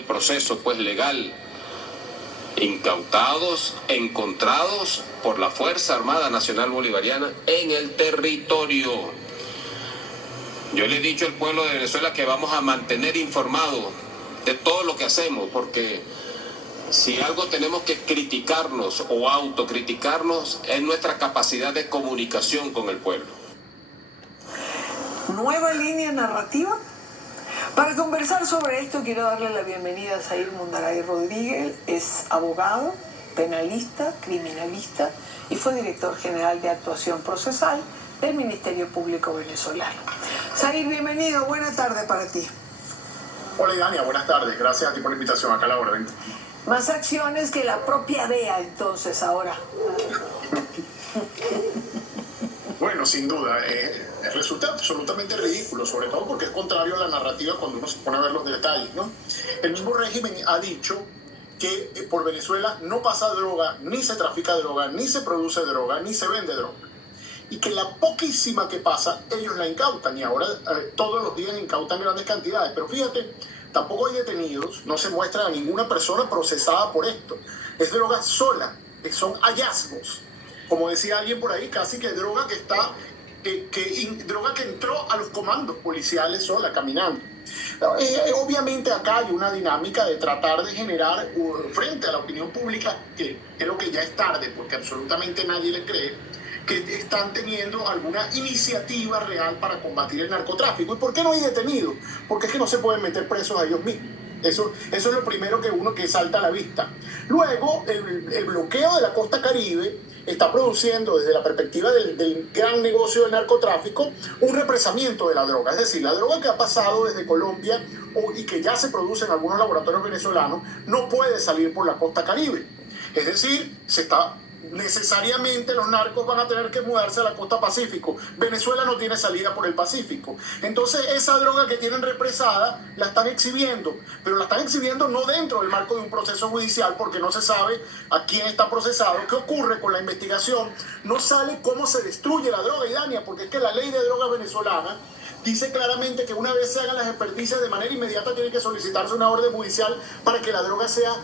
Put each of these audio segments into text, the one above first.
el proceso pues legal, incautados, encontrados por la Fuerza Armada Nacional Bolivariana en el territorio. Yo le he dicho al pueblo de Venezuela que vamos a mantener informado de todo lo que hacemos, porque si algo tenemos que criticarnos o autocriticarnos es nuestra capacidad de comunicación con el pueblo. ¿Nueva línea narrativa? Para conversar sobre esto quiero darle la bienvenida a Zair Mundaray Rodríguez. Es abogado, penalista, criminalista y fue director general de actuación procesal del Ministerio Público venezolano. Zair, bienvenido, buena tarde para ti. Hola Idania, buenas tardes, gracias a ti por la invitación, acá a la orden. Más acciones que la propia DEA entonces ahora. Bueno, sin duda, resulta absolutamente ridículo, sobre todo porque es contrario a la narrativa cuando uno se pone a ver los detalles, ¿no? El mismo régimen ha dicho que por Venezuela no pasa droga, ni se trafica droga, ni se produce droga, ni se vende droga. Y que la poquísima que pasa, ellos la incautan, y ahora todos los días incautan grandes cantidades. Pero fíjate, tampoco hay detenidos, no se muestra a ninguna persona procesada por esto. Es droga sola, son hallazgos. Como decía alguien por ahí, casi que droga que está, droga que entró a los comandos policiales sola, caminando. Obviamente acá hay una dinámica de tratar de generar frente a la opinión pública, que creo que ya es tarde porque absolutamente nadie le cree, que están teniendo alguna iniciativa real para combatir el narcotráfico. ¿Y por qué no hay detenidos? Porque es que no se pueden meter presos a ellos mismos. Eso es lo primero que salta a la vista. Luego, el bloqueo de la costa Caribe está produciendo, desde la perspectiva del gran negocio del narcotráfico, un represamiento de la droga. Es decir, la droga que ha pasado desde Colombia y que ya se produce en algunos laboratorios venezolanos no puede salir por la costa Caribe. Es decir, necesariamente los narcos van a tener que mudarse a la costa Pacífico. Venezuela no tiene salida por el Pacífico. Entonces esa droga que tienen represada la están exhibiendo, pero la están exhibiendo no dentro del marco de un proceso judicial, porque no se sabe a quién está procesado, qué ocurre con la investigación, no sale cómo se destruye la droga, Idania, porque es que la ley de drogas venezolana dice claramente que una vez se hagan las experticias, de manera inmediata tiene que solicitarse una orden judicial para que la droga sea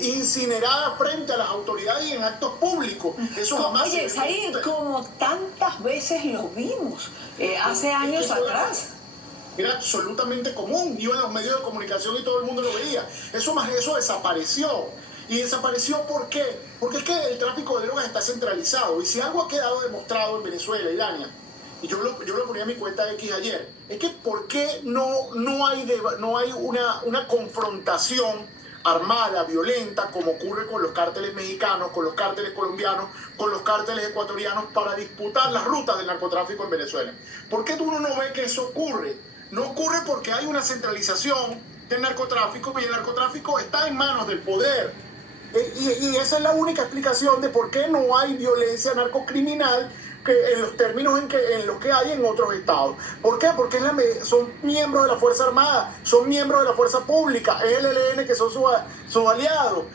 incinerada frente a las autoridades y en actos públicos. Eso jamás. Oye, Zair, como tantas veces lo vimos hace años atrás. Era absolutamente común, iba en los medios de comunicación y todo el mundo lo veía. Eso desapareció. ¿Y desapareció por qué? Porque es que el tráfico de drogas está centralizado. Y si algo ha quedado demostrado en Venezuela, Idania, y yo lo ponía en mi cuenta X ayer, es que ¿por qué no hay una confrontación armada, violenta, como ocurre con los cárteles mexicanos, con los cárteles colombianos, con los cárteles ecuatorianos, para disputar las rutas del narcotráfico en Venezuela? ¿Por qué uno no ve que eso ocurre? No ocurre porque hay una centralización del narcotráfico, y el narcotráfico está en manos del poder. Y esa es la única explicación de por qué no hay violencia narcocriminal en los términos en los que hay en otros estados. ¿Por qué? Porque son miembros de la Fuerza Armada, son miembros de la Fuerza Pública, es el ELN que son sus aliados,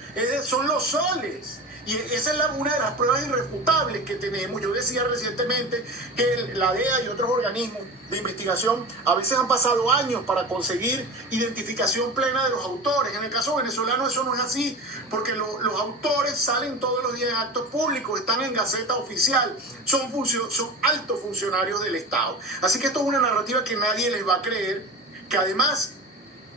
son los soles. Y esa es una de las pruebas irrefutables que tenemos. Yo decía recientemente que la DEA y otros organismos de investigación a veces han pasado años para conseguir identificación plena de los autores. En el caso venezolano eso no es así, porque los autores salen todos los días en actos públicos, están en Gaceta Oficial, son altos funcionarios del Estado. Así que esto es una narrativa que nadie les va a creer, que además,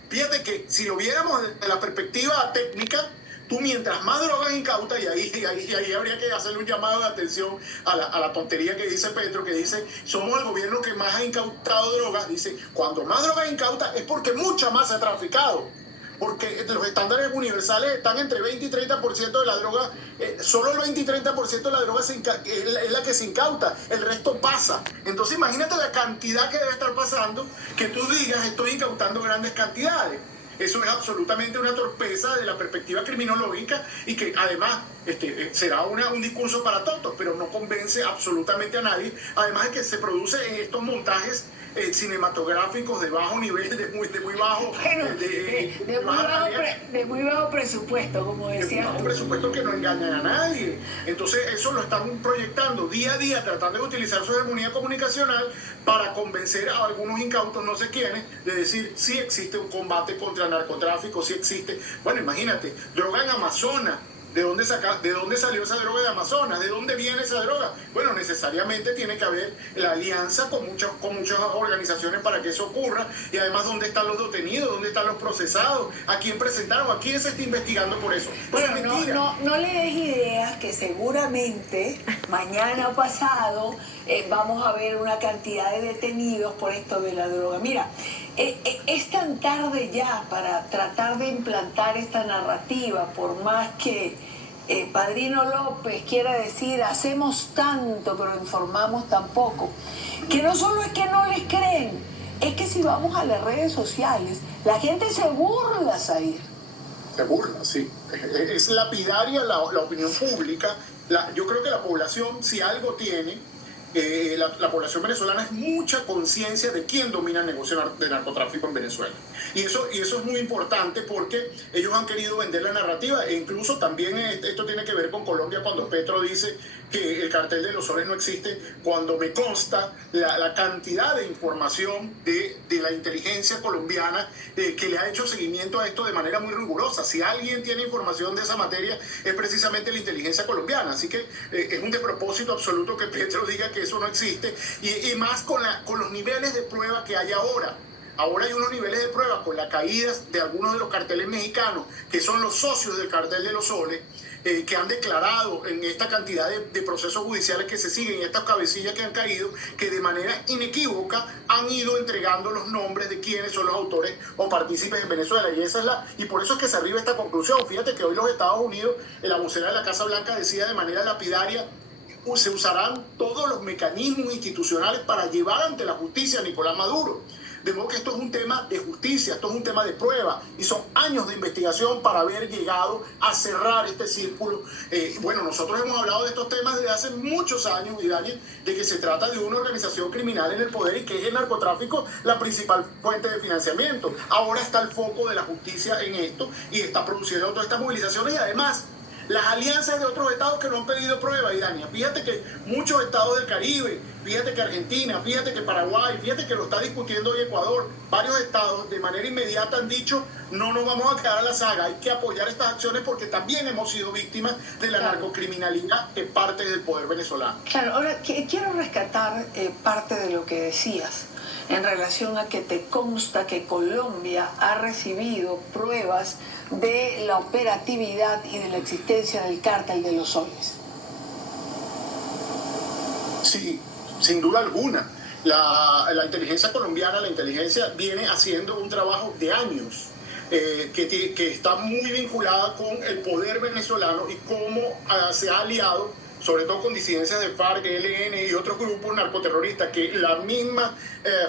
fíjate que si lo viéramos desde la perspectiva técnica, tú mientras más drogas incautas, y ahí habría que hacerle un llamado de atención a la tontería que dice Petro, que dice, somos el gobierno que más ha incautado drogas. Dice, cuando más drogas incauta es porque mucha más se ha traficado. Porque los estándares universales están entre 20 y 30% de la droga, solo el 20 y 30% de la droga es la que se incauta, el resto pasa. Entonces imagínate la cantidad que debe estar pasando, que tú digas, estoy incautando grandes cantidades. Eso es absolutamente una torpeza de la perspectiva criminológica, y que además será un discurso para tontos, pero no convence absolutamente a nadie. Además de que se produce en estos montajes cinematográficos de bajo nivel, de muy bajo, Bueno, de muy bajo presupuesto, como decías un tú. presupuesto que no engañan a nadie. Entonces eso lo están proyectando día a día, tratando de utilizar su hegemonía comunicacional para convencer a algunos incautos, no sé quiénes, de decir sí existe un combate contra el narcotráfico, sí existe. Bueno, imagínate, droga en Amazonas. ¿De dónde salió esa droga de Amazonas? ¿De dónde viene esa droga? Bueno, necesariamente tiene que haber la alianza con muchas organizaciones para que eso ocurra. Y además, ¿dónde están los detenidos? ¿Dónde están los procesados? ¿A quién presentaron? ¿A quién se está investigando por eso? Bueno, no le des ideas que seguramente mañana o pasado vamos a ver una cantidad de detenidos por esto de la droga. Mira, es tan tarde ya para tratar de implantar esta narrativa, por más que Padrino López quiera decir hacemos tanto pero informamos tan poco, que no solo es que no les creen, es que si vamos a las redes sociales la gente se burla, Zair. Se burla, sí. Es lapidaria la opinión pública. Yo creo que la población, si algo tiene, la población venezolana es mucha conciencia de quién domina el negocio de narcotráfico en Venezuela. Y eso es muy importante porque ellos han querido vender la narrativa, e incluso también esto tiene que ver con Colombia cuando Petro dice que el cartel de los soles no existe, cuando me consta la cantidad de información de la inteligencia colombiana que le ha hecho seguimiento a esto de manera muy rigurosa. Si alguien tiene información de esa materia es precisamente la inteligencia colombiana, así que es un despropósito absoluto que Petro diga que eso no existe, y más con los niveles de prueba que hay ahora. Ahora hay unos niveles de prueba con la caída de algunos de los carteles mexicanos, que son los socios del cartel de los soles, que han declarado en esta cantidad de procesos judiciales que se siguen, estas cabecillas que han caído, que de manera inequívoca han ido entregando los nombres de quiénes son los autores o partícipes en Venezuela. Y por eso es que se arriba esta conclusión. Fíjate que hoy los Estados Unidos, la vocera de la Casa Blanca decía de manera lapidaria: se usarán todos los mecanismos institucionales para llevar ante la justicia a Nicolás Maduro. De modo que esto es un tema de justicia, esto es un tema de prueba, y son años de investigación para haber llegado a cerrar este círculo. Bueno, nosotros hemos hablado de estos temas desde hace muchos años, y Daniel, de que se trata de una organización criminal en el poder y que es el narcotráfico la principal fuente de financiamiento. Ahora está el foco de la justicia en esto y está produciendo todas estas movilizaciones, y además las alianzas de otros estados que no han pedido prueba, y Dania, fíjate que muchos estados del Caribe, fíjate que Argentina, fíjate que Paraguay, fíjate que lo está discutiendo hoy Ecuador, varios estados de manera inmediata han dicho: no nos vamos a quedar a la saga, hay que apoyar estas acciones porque también hemos sido víctimas de la narcocriminalidad que parte del poder venezolano. Claro, ahora quiero rescatar parte de lo que decías en relación a que te consta que Colombia ha recibido pruebas de la operatividad y de la existencia del cártel de los soles. Sí, sin duda alguna. La inteligencia colombiana, la inteligencia viene haciendo un trabajo de años que está muy vinculada con el poder venezolano y cómo se ha aliado, sobre todo con disidencias de FARC, ELN y otros grupos narcoterroristas que las mismas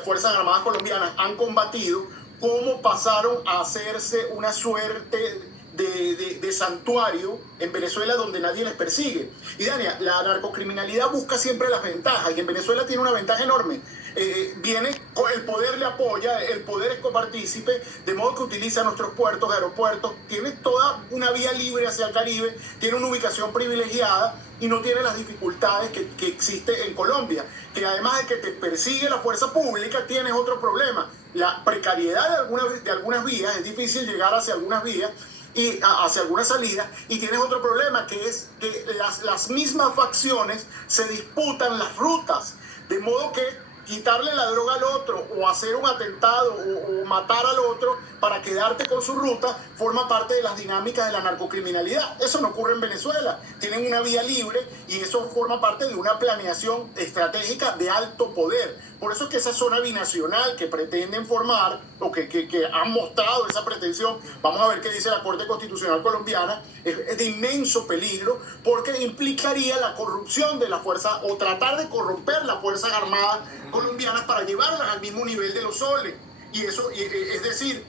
Fuerzas Armadas colombianas han combatido, cómo pasaron a hacerse una suerte de santuario en Venezuela donde nadie les persigue. Y Dania, la narcocriminalidad busca siempre las ventajas, y en Venezuela tiene una ventaja enorme. El poder le apoya, el poder es copartícipe, de modo que utiliza nuestros puertos, aeropuertos, tiene toda una vía libre hacia el Caribe, tiene una ubicación privilegiada y no tiene las dificultades que existe en Colombia, que además de que te persigue la fuerza pública, tienes otro problema: la precariedad de algunas vías, es difícil llegar hacia algunas vías y hacia algunas salidas, y tienes otro problema, que es que las mismas facciones se disputan las rutas, de modo que quitarle la droga al otro o hacer un atentado o matar al otro para quedarte con su ruta forma parte de las dinámicas de la narcocriminalidad. Eso no ocurre en Venezuela. Tienen una vía libre y eso forma parte de una planeación estratégica de alto poder. Por eso es que esa zona binacional que pretenden formar, o que han mostrado esa pretensión, vamos a ver qué dice la Corte Constitucional colombiana, es de inmenso peligro, porque implicaría la corrupción de la fuerza, o tratar de corromper las Fuerzas Armadas colombianas para llevarlas al mismo nivel de los soles. es decir,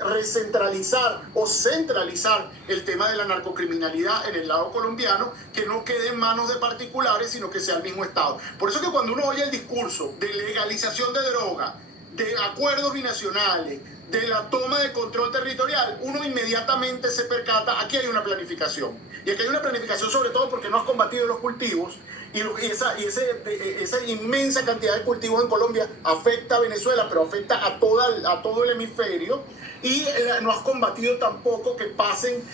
recentralizar o centralizar el tema de la narcocriminalidad en el lado colombiano, que no quede en manos de particulares, sino que sea el mismo Estado. Por eso que cuando uno oye el discurso de legalización de droga, de acuerdos binacionales, de la toma de control territorial, uno inmediatamente se percata, aquí hay una planificación. Y aquí hay una planificación sobre todo porque no has combatido los cultivos, y esa inmensa cantidad de cultivos en Colombia afecta a Venezuela, pero afecta a todo el hemisferio, y no has combatido tampoco que pasen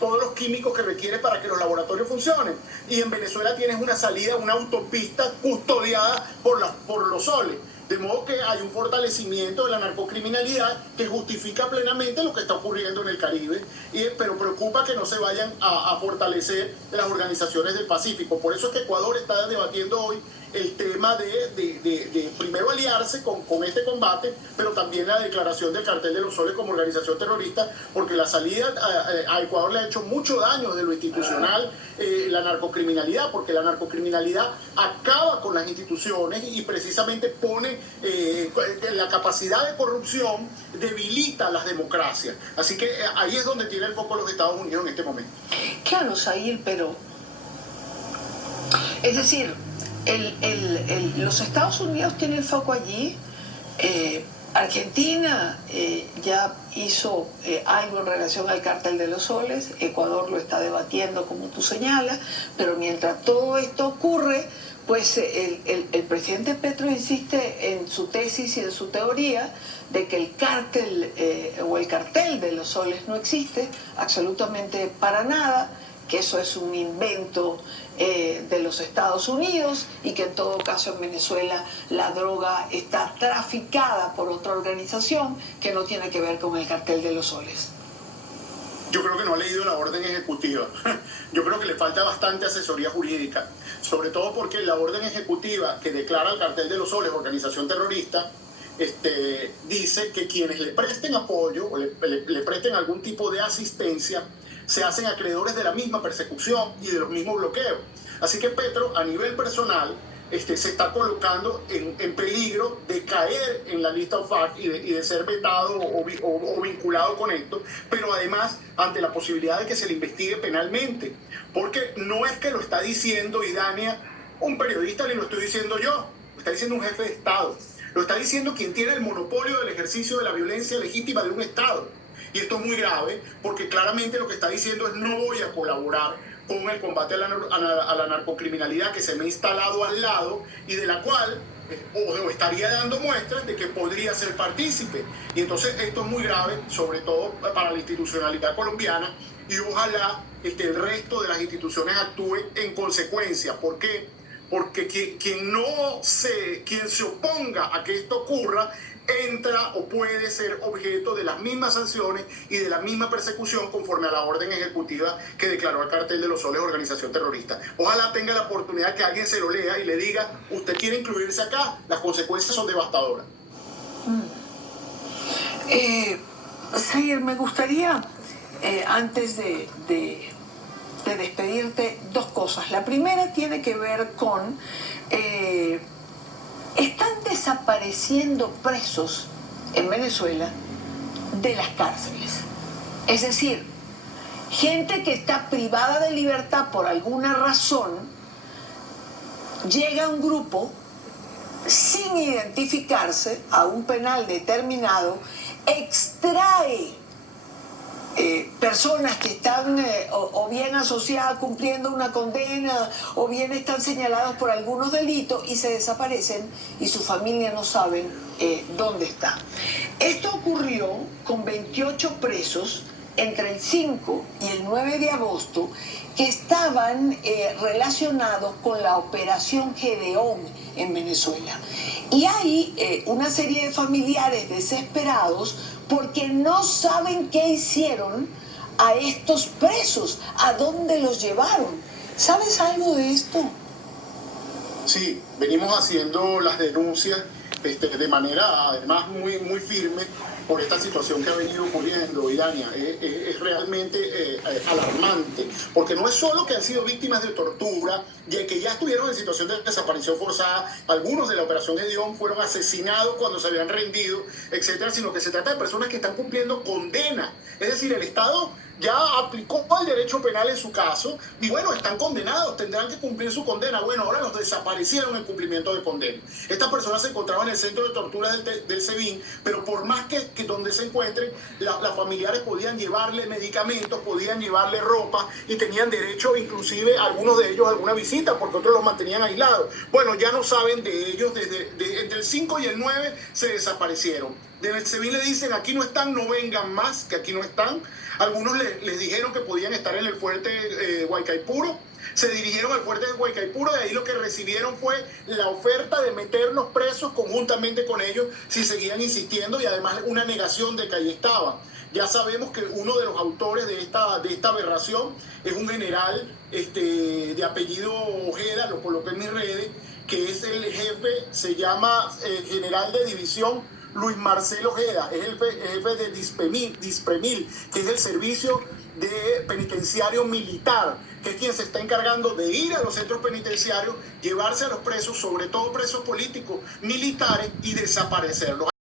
todos los químicos que requiere para que los laboratorios funcionen. Y en Venezuela tienes una salida, una autopista custodiada por los soles. De modo que hay un fortalecimiento de la narcocriminalidad que justifica plenamente lo que está ocurriendo en el Caribe, pero preocupa que no se vayan a fortalecer las organizaciones del Pacífico. Por eso es que Ecuador está debatiendo hoy el tema de primero aliarse con este combate, pero también la declaración del Cartel de los Soles como organización terrorista, porque la salida a Ecuador le ha hecho mucho daño de lo institucional, la narcocriminalidad, porque la narcocriminalidad acaba con las instituciones y precisamente pone la capacidad de corrupción, debilita las democracias. Así que ahí es donde tiene el foco los Estados Unidos en este momento. Claro, Zahir, pero es decir, los Estados Unidos tienen el foco allí. Argentina ya hizo algo en relación al Cártel de los Soles. Ecuador lo está debatiendo, como tú señalas, pero mientras todo esto ocurre, pues el presidente Petro insiste en su tesis y en su teoría de que el cártel o el Cartel de los Soles no existe absolutamente para nada, que eso es un invento de los Estados Unidos y que en todo caso en Venezuela la droga está traficada por otra organización que no tiene que ver con el Cartel de los Soles. Yo creo que no ha leído la orden ejecutiva. Yo creo que le falta bastante asesoría jurídica, sobre todo porque la orden ejecutiva que declara al Cartel de los Soles organización terrorista dice que quienes le presten apoyo o le presten algún tipo de asistencia se hacen acreedores de la misma persecución y de los mismos bloqueos. Así que Petro, a nivel personal, se está colocando en peligro de caer en la lista OFAC y de ser vetado o vinculado con esto, pero además ante la posibilidad de que se le investigue penalmente. Porque no es que lo está diciendo Idania, un periodista, ni lo estoy diciendo yo, lo está diciendo un jefe de Estado. Lo está diciendo quien tiene el monopolio del ejercicio de la violencia legítima de un Estado. Y esto es muy grave porque claramente lo que está diciendo es no voy a colaborar con el combate a la narcocriminalidad que se me ha instalado al lado y de la cual o estaría dando muestras de que podría ser partícipe. Y entonces esto es muy grave, sobre todo para la institucionalidad colombiana, y ojalá el resto de las instituciones actúen en consecuencia. ¿Por qué? Porque quien se oponga a que esto ocurra entra o puede ser objeto de las mismas sanciones y de la misma persecución conforme a la orden ejecutiva que declaró el Cartel de los Soles organización terrorista. Ojalá tenga la oportunidad que alguien se lo lea y le diga, usted quiere incluirse acá, las consecuencias son devastadoras. Zahir, me gustaría, antes de despedirte, dos cosas. La primera tiene que ver con... están desapareciendo presos en Venezuela de las cárceles. Es decir, gente que está privada de libertad por alguna razón, llega a un grupo sin identificarse a un penal determinado, extrae personas que están o bien asociadas cumpliendo una condena o bien están señalados por algunos delitos y se desaparecen y su familia no saben dónde está. Esto ocurrió con 28 presos entre el 5 y el 9 de agosto que estaban relacionados con la operación Gedeón en Venezuela. Y hay una serie de familiares desesperados porque no saben qué hicieron a estos presos, a dónde los llevaron. ¿Sabes algo de esto? Sí, venimos haciendo las denuncias de manera además muy firme por esta situación que ha venido ocurriendo, Idania. Es realmente alarmante, porque no es solo que han sido víctimas de tortura, y que ya estuvieron en situación de desaparición forzada, algunos de la operación Edión fueron asesinados cuando se habían rendido, etcétera, sino que se trata de personas que están cumpliendo condena. Es decir, el Estado ya aplicó el derecho penal en su caso, y bueno, están condenados, tendrán que cumplir su condena. Bueno, ahora los desaparecieron en cumplimiento de condena. Estas personas se encontraban en el centro de tortura del SEBIN, pero por más que donde se encuentren, las familiares podían llevarle medicamentos, podían llevarle ropa, y tenían derecho, inclusive algunos de ellos, a alguna visita, porque otros los mantenían aislados. Bueno, ya no saben de ellos, entre el 5 y el 9 se desaparecieron. Desde el SEBIN le dicen, aquí no están, no vengan más, que aquí no están. Algunos les dijeron que podían estar en el fuerte Huaycaipuro. Se dirigieron al fuerte de Huaycaipuro, de ahí lo que recibieron fue la oferta de meterlos presos conjuntamente con ellos si seguían insistiendo, y además una negación de que ahí estaban. Ya sabemos que uno de los autores de esta aberración es un general de apellido Ojeda, lo coloqué en mis redes, que es el jefe, se llama general de división Luis Marcelo Ojeda, es el jefe de Dispremil, que es el servicio de penitenciario militar, que es quien se está encargando de ir a los centros penitenciarios, llevarse a los presos, sobre todo presos políticos, militares, y desaparecerlos.